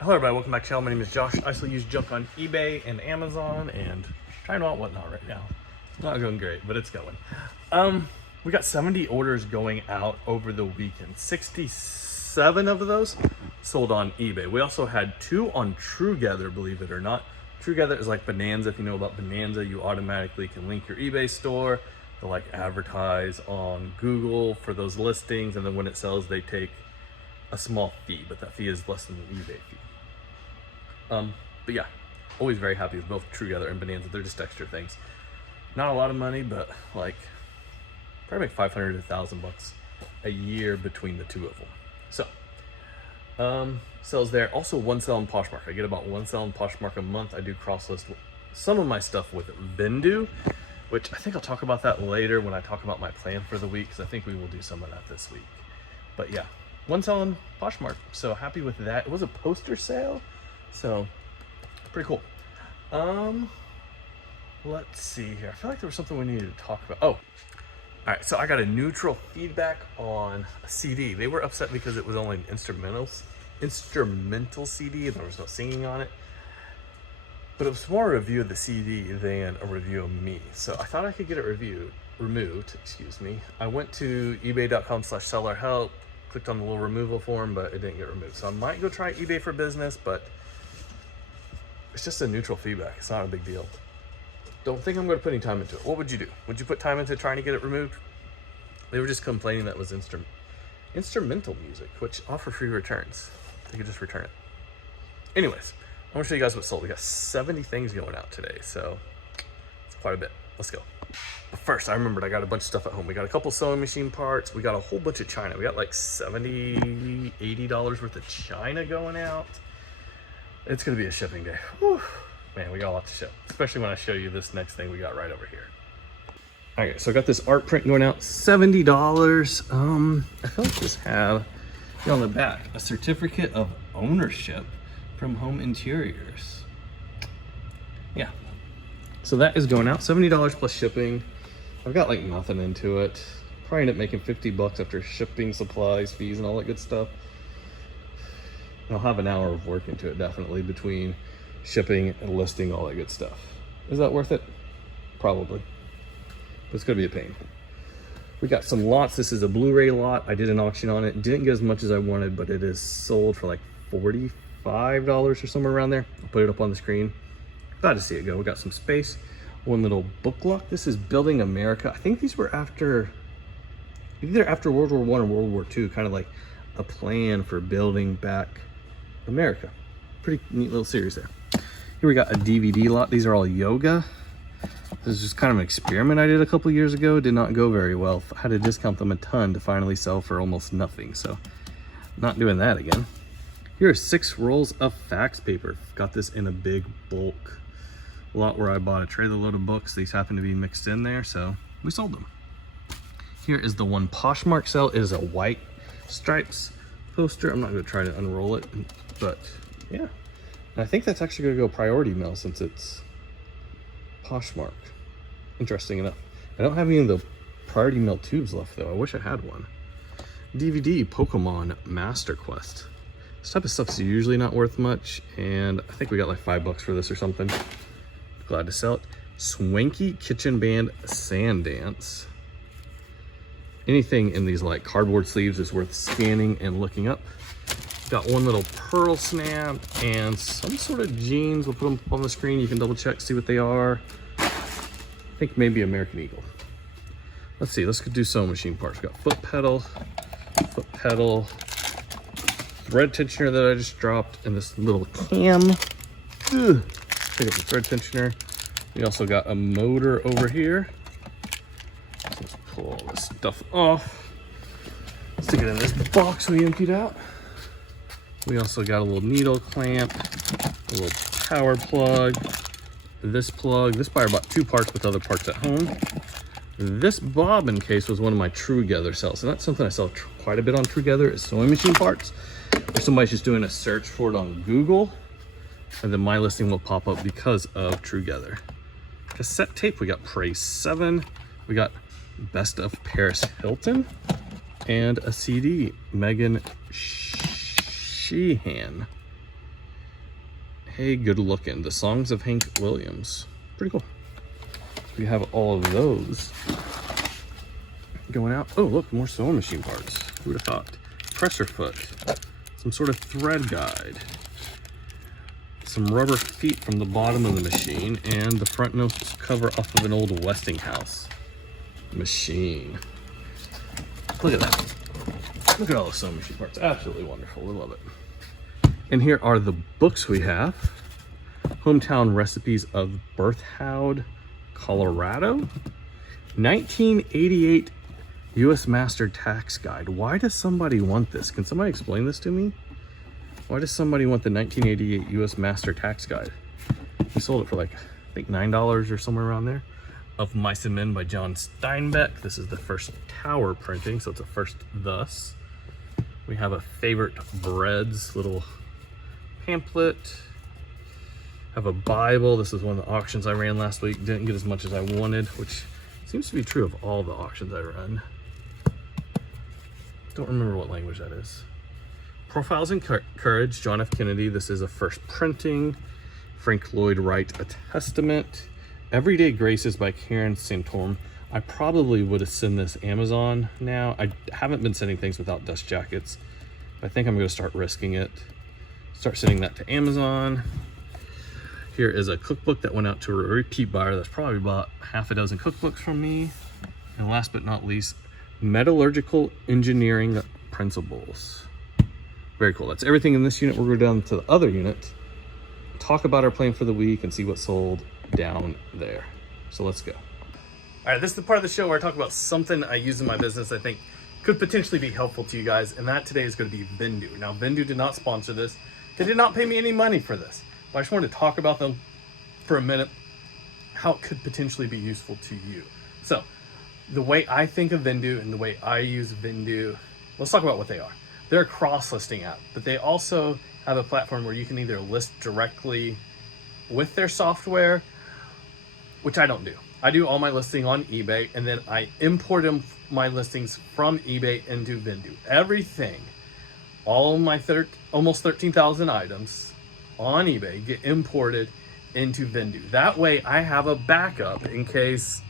Hello everybody, welcome back to the channel. My name is Josh. I still use junk on eBay and Amazon and trying out whatnot right now. Not going great, but it's going. We got 70 orders going out over the weekend. 67 of those sold on eBay. We also had 2 on Truegether, believe it or not. Truegether is like Bonanza. If you know about Bonanza, you automatically can link your eBay store. They'll like advertise on Google for those listings, and then when it sells, they take a small fee, but that fee is less than the eBay fee. But yeah, always very happy with both Truegether and Bonanza. They're just extra things. Not a lot of money, but like probably make 500 to 1,000 bucks a year between the 2 of them. So, sells there. Also, one sell in Poshmark. I get about 1 sell in Poshmark a month. I do cross list some of my stuff with Vudu, which I think I'll talk about that later when I talk about my plan for the week, because I think we will do some of that this week. But yeah, 1 sell in Poshmark. So happy with that. It was a poster sale. So pretty cool. Let's see here. I feel like there was something we needed to talk about. Oh, all right. So I got a neutral feedback on a CD. They were upset because it was only an instrumental CD and there was no singing on it. But it was more a review of the CD than a review of me. So I thought I could get it removed, excuse me. I went to ebay.com/seller help, clicked on the little removal form, but it didn't get removed. So I might go try eBay for Business, but it's just a neutral feedback. It's not a big deal. Don't think I'm going to put any time into it. What would you do? Would you put time into trying to get it removed? They were just complaining that it was instrumental music, which offer free returns. You could just return it. Anyways, I'm going to show you guys what sold. We got 70 things going out today, so it's quite a bit. Let's go. But first, I remembered I got a bunch of stuff at home. We got a couple sewing machine parts. We got a whole bunch of China. We got like $70, $80 worth of China going out. It's gonna be a shipping day. Whew. Man, we got a lot to ship, especially when I show you this next thing we got right over here. Okay, so I got this art print going out, $70. I feel like this have on the back a certificate of ownership from Home Interiors. Yeah, so that is going out, $70 plus shipping. I've got like nothing into it. Probably end up making 50 bucks after shipping, supplies, fees, and all that good stuff. I'll have an hour of work into it, definitely, between shipping and listing, all that good stuff. Is that worth it? Probably. But it's gonna be a pain. We got some lots. This is a Blu-ray lot. I did an auction on it. Didn't get as much as I wanted, but it is sold for like $45 or somewhere around there. I'll put it up on the screen. Glad to see it go. We got some space. One little book lock. This is Building America. I think these were either after World War I or World War II, kind of like a plan for building back America. Pretty neat little series there. Here we got a DVD lot. These are all yoga. This is just kind of an experiment I did a couple years ago. Did not go very well. I had to discount them a ton to finally sell for almost nothing. So not doing that again. Here are 6 rolls of fax paper. Got this in a big bulk lot where I bought a trailer load of books. These happen to be mixed in there, so we sold them. Here is the one Poshmark sell. It is a white stripes poster. I'm not going to try to unroll it, but yeah. And I think that's actually going to go priority mail since it's Poshmark. Interesting enough. I don't have any of the priority mail tubes left though. I wish I had one. DVD Pokemon Master Quest. This type of stuff's usually not worth much, and I think we got like $5 for this or something. Glad to sell it. Swanky Kitchen Band Sand Dance. Anything in these like cardboard sleeves is worth scanning and looking up. Got one little pearl snap and some sort of jeans. We'll put them on the screen. You can double check, see what they are. I think maybe American Eagle. Let's see, let's do sewing machine parts. We got foot pedal, thread tensioner that I just dropped, and this little cam. Ugh. Pick up the thread tensioner. We also got a motor over here. So let's pull all this stuff off. Stick it in this box we emptied out. We also got a little needle clamp, a little power plug, this plug. This buyer bought 2 parts with other parts at home. This bobbin case was one of my Truegether sells, and that's something I sell quite a bit on Truegether, is sewing machine parts. Or somebody's just doing a search for it on Google, and then my listing will pop up because of Truegether. Cassette tape, we got Praise 7, we got Best of Paris Hilton, and a CD, Megan Sheehan. Hey, good looking. The Songs of Hank Williams. Pretty cool. We have all of those going out. Oh, look, more sewing machine parts. Who would have thought? Pressure foot. Some sort of thread guide. Some rubber feet from the bottom of the machine, and the front nose cover off of an old Westinghouse machine. Look at that. Look at all the sewing machine parts. Absolutely wonderful. We love it. And here are the books we have. Hometown Recipes of Berthoud, Colorado. 1988 U.S. Master Tax Guide. Why does somebody want this? Can somebody explain this to me? Why does somebody want the 1988 U.S. Master Tax Guide? We sold it for like, I think $9 or somewhere around there. Of Mice and Men by John Steinbeck. This is the first Tower printing, so it's a first thus. We have a Favorite Breads little pamphlet. Have a Bible. This is one of the auctions I ran last week. Didn't get as much as I wanted, which seems to be true of all the auctions I run. Don't remember what language that is. Profiles in Courage, John F. Kennedy. This is a first printing. Frank Lloyd Wright, A Testament. Everyday Graces by Karen Santorum. I probably would have sent this Amazon now. I haven't been sending things without dust jackets. I think I'm going to start risking it. Start sending that to Amazon. Here is a cookbook that went out to a repeat buyer that's probably bought half a dozen cookbooks from me. And last but not least, Metallurgical Engineering Principles. Very cool. That's everything in this unit. We'll go down to the other unit, talk about our plan for the week, and see what sold down there. So let's go. All right, this is the part of the show where I talk about something I use in my business I think could potentially be helpful to you guys, and that today is going to be Vudu. Now, Vudu did not sponsor this. They did not pay me any money for this, but I just wanted to talk about them for a minute, how it could potentially be useful to you. So, the way I think of Vudu and the way I use Vudu, let's talk about what they are. They're a cross-listing app, but they also have a platform where you can either list directly with their software, which I don't do. I do all my listing on eBay, and then I import my listings from eBay into Vudu. Everything, all of my almost 13,000 items on eBay get imported into Vudu. That way I have a backup in case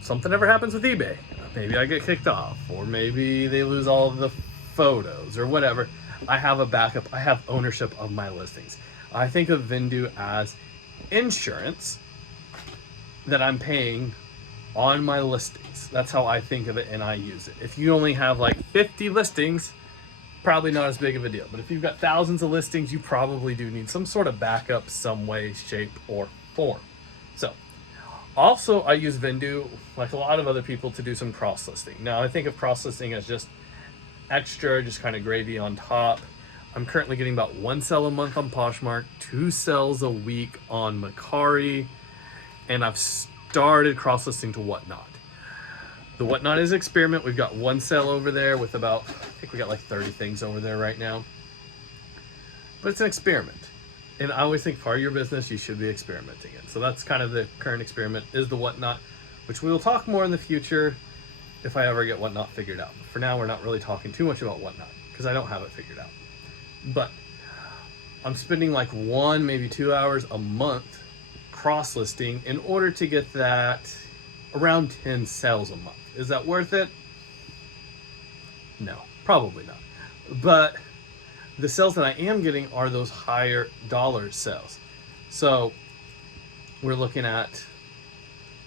something ever happens with eBay. Maybe I get kicked off, or maybe they lose all of the photos or whatever. I have a backup. I have ownership of my listings. I think of Vudu as insurance that I'm paying on my listings. That's how I think of it, and I use it. If you only have like 50 listings, probably not as big of a deal. But if you've got thousands of listings, you probably do need some sort of backup, some way, shape, or form. So, also I use Vudu, like a lot of other people, to do some cross-listing. Now, I think of cross-listing as just extra, just kind of gravy on top. I'm currently getting about 1 sale a month on Poshmark, 2 sales a week on Mercari, and I've started cross-listing to Whatnot. The Whatnot is experiment. We've got 1 sale over there with about, I think we got like 30 things over there right now. But it's an experiment. And I always think part of your business you should be experimenting in. So that's kind of the current experiment, is the Whatnot, which we will talk more in the future if I ever get Whatnot figured out. But for now, we're not really talking too much about Whatnot because I don't have it figured out. But I'm spending like 1, maybe 2 hours a month cross-listing in order to get that around 10 sales a month. Is that worth it? No, probably not. But the sales that I am getting are those higher dollar sales. So we're looking at,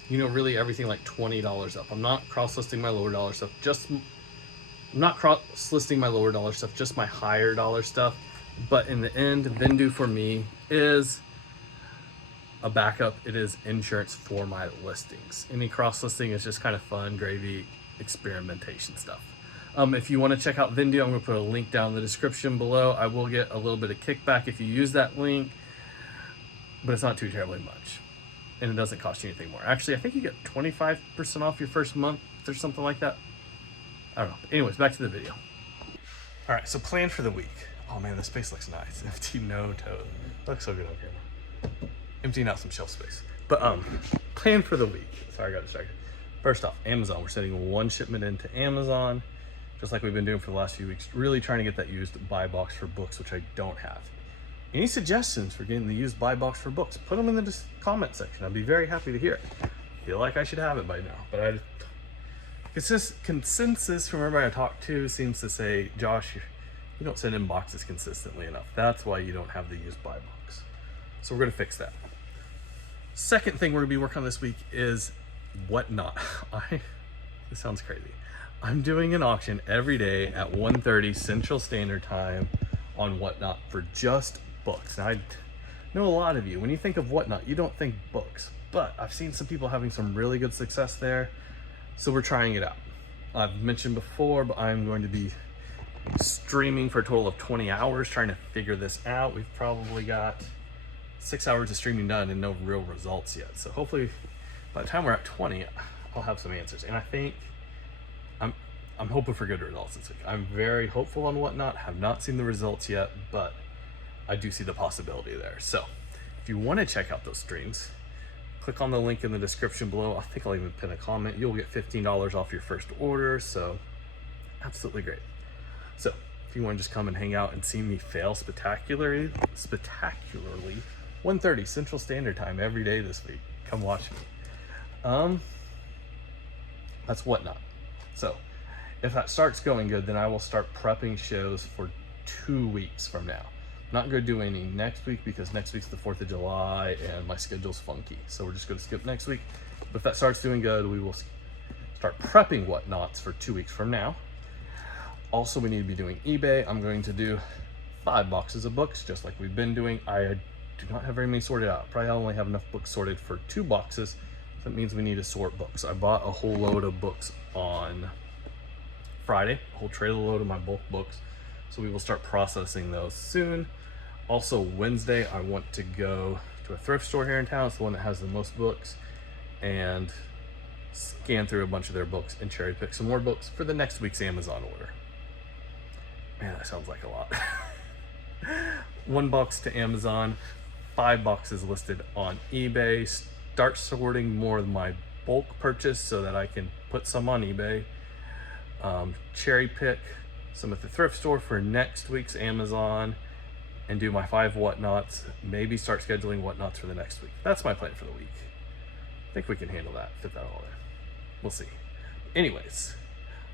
you know, really everything like $20 up. I'm not cross-listing my lower dollar stuff, just my higher dollar stuff. But in the end, Vudu for me is a backup. It is insurance for my listings. Any cross-listing is just kind of fun, gravy, experimentation stuff. If you want to check out Vudu, I'm going to put a link down in the description below. I will get a little bit of kickback if you use that link, but it's not too terribly much. And it doesn't cost you anything more. Actually, I think you get 25% off your first month or something like that. I don't know. Anyways, back to the video. All right, so plan for the week. Oh man, this space looks nice. Empty, no tote. Looks so good on camera. Emptying out some shelf space. But plan for the week. Sorry, I got distracted. First off, Amazon. We're sending 1 shipment into Amazon, just like we've been doing for the last few weeks. Really trying to get that used buy box for books, which I don't have. Any suggestions for getting the used buy box for books, put them in the comment section. I'd be very happy to hear it. Feel like I should have it by now, but it's just consensus from everybody I talk to seems to say, Josh, you don't send in boxes consistently enough. That's why you don't have the used buy box. So we're gonna fix that. Second thing we're gonna be working on this week is Whatnot. This sounds crazy. I'm doing an auction every day at 1:30 Central Standard Time on Whatnot for just books. Now I know a lot of you, when you think of Whatnot, you don't think books, but I've seen some people having some really good success there. So we're trying it out. I've mentioned before, but I'm going to be streaming for a total of 20 hours trying to figure this out. We've probably got 6 hours of streaming done and no real results yet. So hopefully by the time we're at 20, I'll have some answers. And I think I'm hoping for good results this week. I'm very hopeful on Whatnot. Have not seen the results yet, but I do see the possibility there. So if you want to check out those streams, click on the link in the description below. I think I'll even pin a comment. You'll get $15 off your first order. So absolutely great. So if you want to just come and hang out and see me fail spectacularly 1:30 Central Standard Time every day this week, come watch me. That's Whatnot. So if that starts going good, then I will start prepping shows for 2 weeks from now. Not going to do any next week because next week's the 4th of July and my schedule's funky. So we're just going to skip next week. But if that starts doing good, we will start prepping Whatnots for 2 weeks from now. Also, we need to be doing eBay. I'm going to do 5 boxes of books, just like we've been doing. I do not have very many sorted out. Probably only have enough books sorted for 2 boxes. That means we need to sort books. I bought a whole load of books on Friday, a whole trailer load of my bulk books. So we will start processing those soon. Also Wednesday, I want to go to a thrift store here in town. It's the one that has the most books, and scan through a bunch of their books and cherry pick some more books for the next week's Amazon order. Man, that sounds like a lot. 1 box to Amazon, 5 boxes listed on eBay. Start sorting more of my bulk purchase so that I can put some on eBay. Cherry pick some at the thrift store for next week's Amazon, and do my 5 Whatnots. Maybe start scheduling Whatnots for the next week. That's my plan for the week. I think we can handle that, fit that all in. We'll see. Anyways,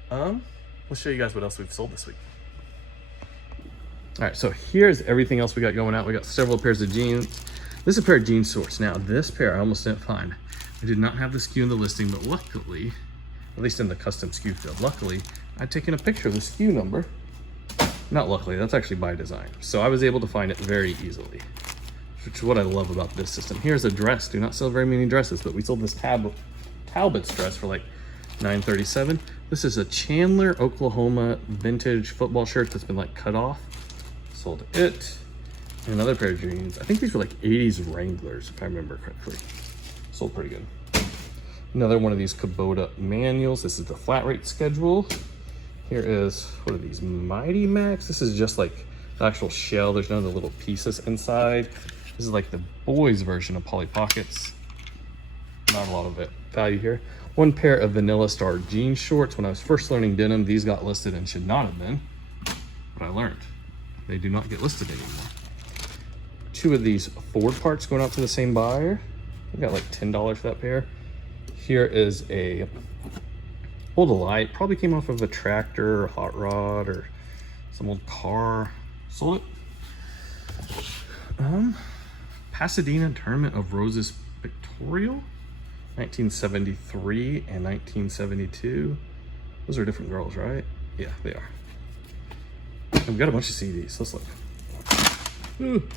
let's show you guys what else we've sold this week. All right, so here's everything else we got going out. We got several pairs of jeans. This is a pair of jean shorts. Now this pair I almost didn't find. I did not have the SKU in the listing, but luckily, at least in the custom SKU field, luckily, I'd taken a picture of the SKU number. Not luckily, that's actually by design. So I was able to find it very easily, which is what I love about this system. Here's a dress. Do not sell very many dresses, but we sold this Talbot's dress for like $9.37. This is a Chandler, Oklahoma vintage football shirt that's been like cut off. Sold it. And another pair of jeans. I think these were like 80s Wranglers, if I remember correctly. Sold pretty good. Another one of these Kubota manuals. This is the flat rate schedule. Here is, what are these, Mighty Max? This is just like the actual shell. There's none of the little pieces inside. This is like the boys version of Polly Pockets. Not a lot of value here. 1 pair of Vanilla Star jean shorts. When I was first learning denim, these got listed and should not have been. But I learned they do not get listed anymore. 2 of these Ford parts going out to the same buyer. I got like $10 for that pair. Here is a Hold a Light. Probably came off of a tractor or hot rod or some old car. Sold it. Pasadena Tournament of Roses Pictorial, 1973 and 1972. Those are different girls, right? Yeah, they are. We've got a bunch of CDs. Let's look. Ooh.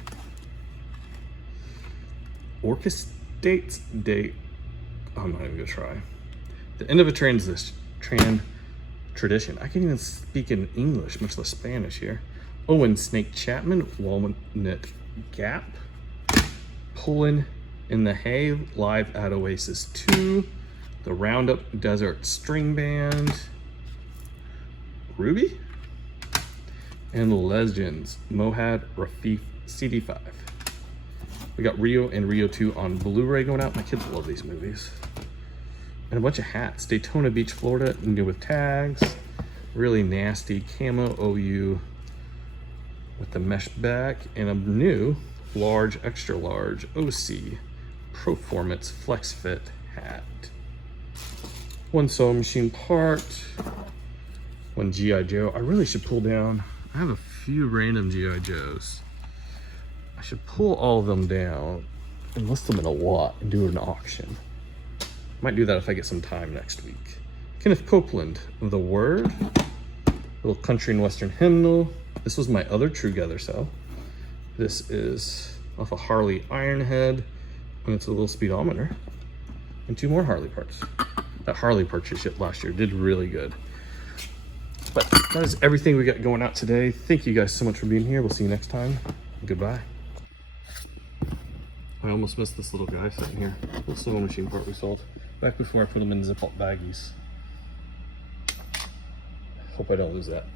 Orchestrates date. I'm not even gonna try. The end of a tradition. I can't even speak in English, much less Spanish here. Owen Snake Chapman, Walnut Gap. Pulling in the Hay, live at Oasis 2. The Roundup Desert String Band. Ruby. And Legends, Mohad Rafif CD5. We got Rio and Rio 2 on Blu-ray going out. My kids love these movies. And a bunch of hats. Daytona Beach, Florida, new with tags. Really nasty camo OU with the mesh back and a new large, extra large OC Performance Flex Fit hat. One sewing machine part, one G.I. Joe. I really should pull down, I have a few random G.I. Joes. I should pull all of them down and list them in a lot and do an auction. Might do that if I get some time next week. Kenneth Copeland, The Word, little country and western hymnal. This was my other True Gather cell. This is off a Harley Ironhead, and it's a little speedometer, and 2 more Harley parts. That Harley purchase last year did really good. But that is everything we got going out today. Thank you guys so much for being here. We'll see you next time. Goodbye. I almost missed this little guy sitting here. Little sewing machine part we sold back before I put them in zip-up baggies. Hope I don't lose that.